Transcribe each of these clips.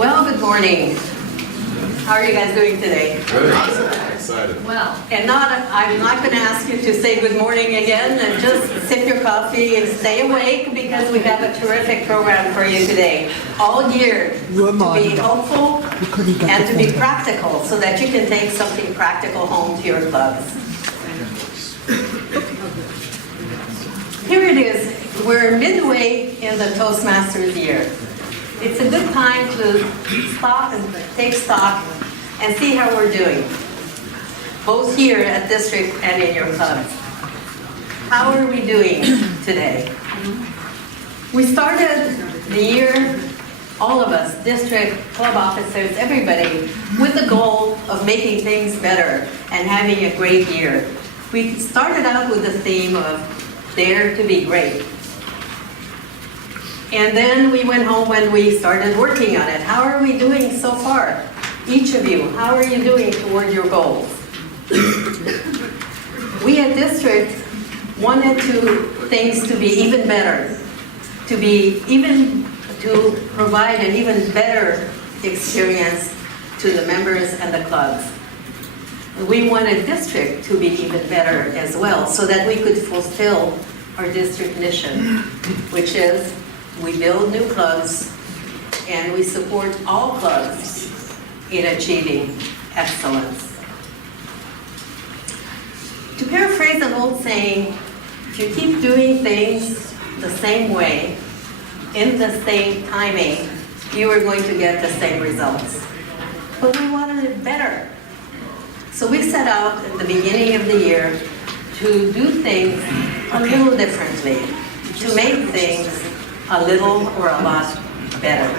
Well, good morning. How are you guys doing today? Good. Excited. Well, I'm not going to ask you to say good morning again, and just sip your coffee and stay awake because we have a terrific program for you today. All geared to be helpful and to be practical so that you can take something practical home to your clubs. Here it is. We're midway in the Toastmasters year. It's a good time to stop and take stock and see how we're doing, both here at district and in your clubs. How are we doing today? We started the year, all of us, district, club officers, everybody, with the goal of making things better and having a great year. We started out with the theme of Dare to be Great. And then we went home and we started working on it. How are we doing so far? Each of you, how are you doing toward your goals? We at district wanted things to be even better, to provide an even better experience to the members and the clubs. We wanted district to be even better as well, so that we could fulfill our district mission, which is we build new clubs and we support all clubs in achieving excellence. To paraphrase an old saying, if you keep doing things the same way, in the same timing, you are going to get the same results. But we wanted it better. So we set out at the beginning of the year to do things a little differently, to make things a little or a lot better.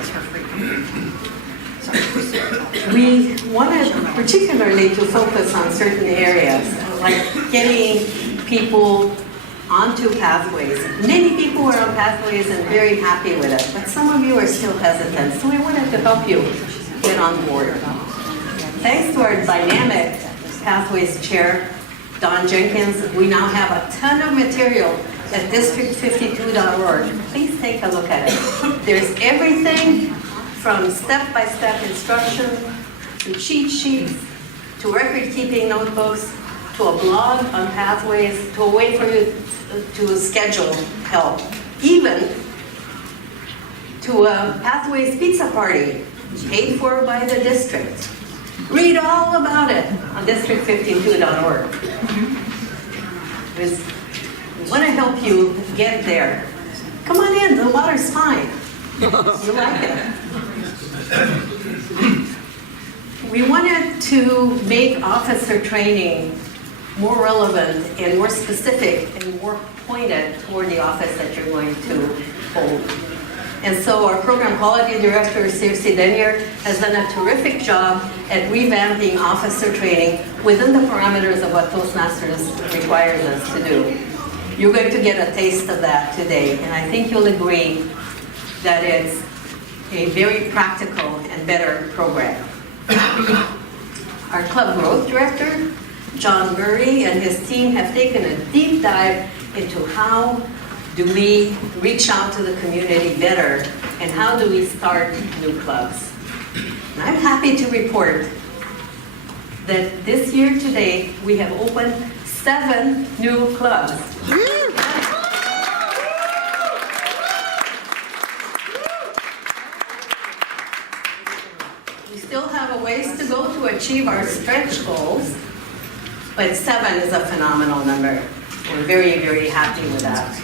We wanted particularly to focus on certain areas, like getting people onto pathways. Many people are on pathways and very happy with it, but some of you are still hesitant, so we wanted to help you get on board. Thanks to our dynamic Pathways Chair, Don Jenkins, we now have a ton of material at district52.org. Please take a look at it. There's everything from step-by-step instruction, to cheat sheets, to record-keeping notebooks, to a blog on pathways, to a way for you to schedule help, even to a Pathways pizza party paid for by the district. Read all about it on district52.org. We want to help you get there. Come on in, the water's fine. You like it. We wanted to make officer training more relevant and more specific and more pointed toward the office that you're going to hold. And so our program quality director, Circe Denier, has done a terrific job at revamping officer training within the parameters of what Toastmasters requires us to do. You're going to get a taste of that today, and I think you'll agree that it's a very practical and better program. Our club growth director, John Murray, and his team have taken a deep dive into how do we reach out to the community better, and how do we start new clubs? And I'm happy to report that this year to date, we have opened 7 new clubs. We still have a ways to go to achieve our stretch goals, but 7 is a phenomenal number. We're very, very happy with that.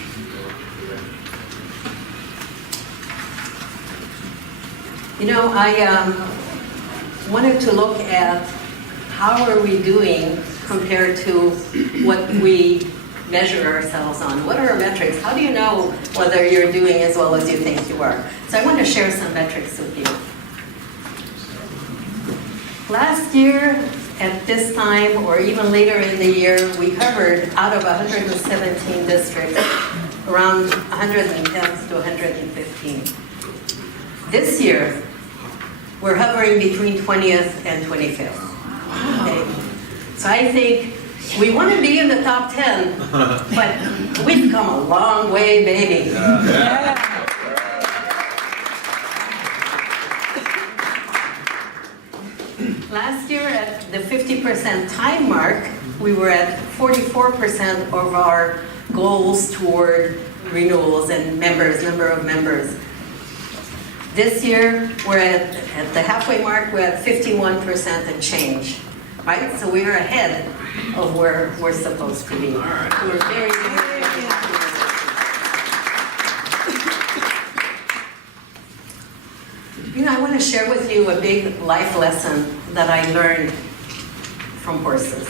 You know, I wanted to look at how are we doing compared to what we measure ourselves on. What are our metrics? How do you know whether you're doing as well as you think you are? So I want to share some metrics with you. Last year, at this time, or even later in the year, we covered out of 117 districts, around 110 to 115. This year, we're hovering between 20th and 25th. Okay. So I think we want to be in the top 10, but we've come a long way, baby. Yeah. Last year at the 50% time mark, we were at 44% of our goals toward renewals and number of members. This year, we're at the halfway mark, we're at 51% and change, right? So we're ahead of where we're supposed to be. We're very, very happy with it. You know, I want to share with you a big life lesson that I learned from horses.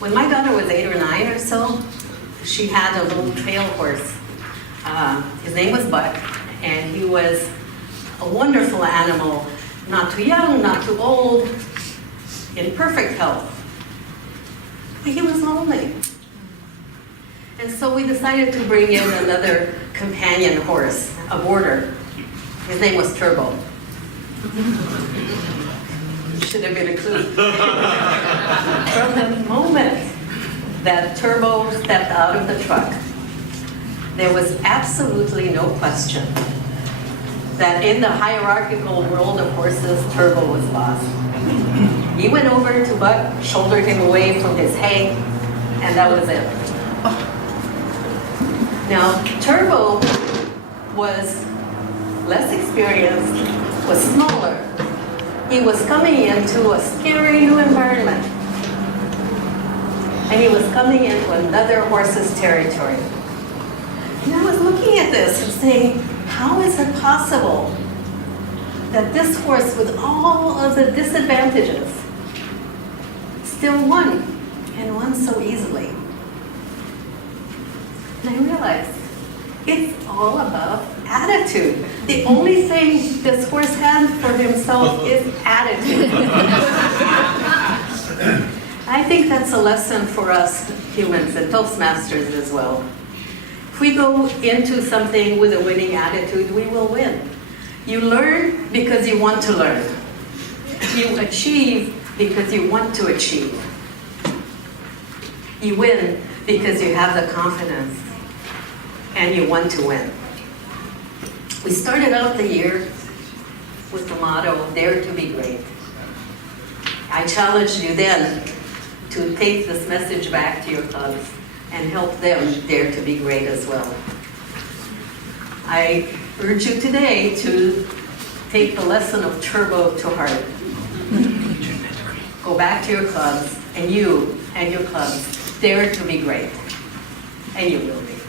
When my daughter was 8 or 9 or so, she had a little trail horse. His name was Buck, and he was a wonderful animal, not too young, not too old, in perfect health. But he was lonely. And so we decided to bring in another companion horse, a boarder. His name was Turbo. Should have been a clue. From the moment that Turbo stepped out of the truck, there was absolutely no question that in the hierarchical world of horses, Turbo was boss. He went over to Buck, shouldered him away from his hay, and that was it. Now, Turbo was less experienced, was smaller. He was coming into a scary new environment. And he was coming into another horse's territory. And I was looking at this and saying, how is it possible that this horse, with all of the disadvantages, still won, and won so easily? And I realized, it's all about attitude. The only thing this horse has for himself is attitude. I think that's a lesson for us humans and Toastmasters as well. If we go into something with a winning attitude, we will win. You learn because you want to learn. You achieve because you want to achieve. You win because you have the confidence and you want to win. We started out the year with the motto, Dare to be Great. I challenged you then to take this message back to your clubs and help them dare to be great as well. I urge you today to take the lesson of Turbo to heart. Go back to your clubs, and you and your clubs dare to be great, and you will be.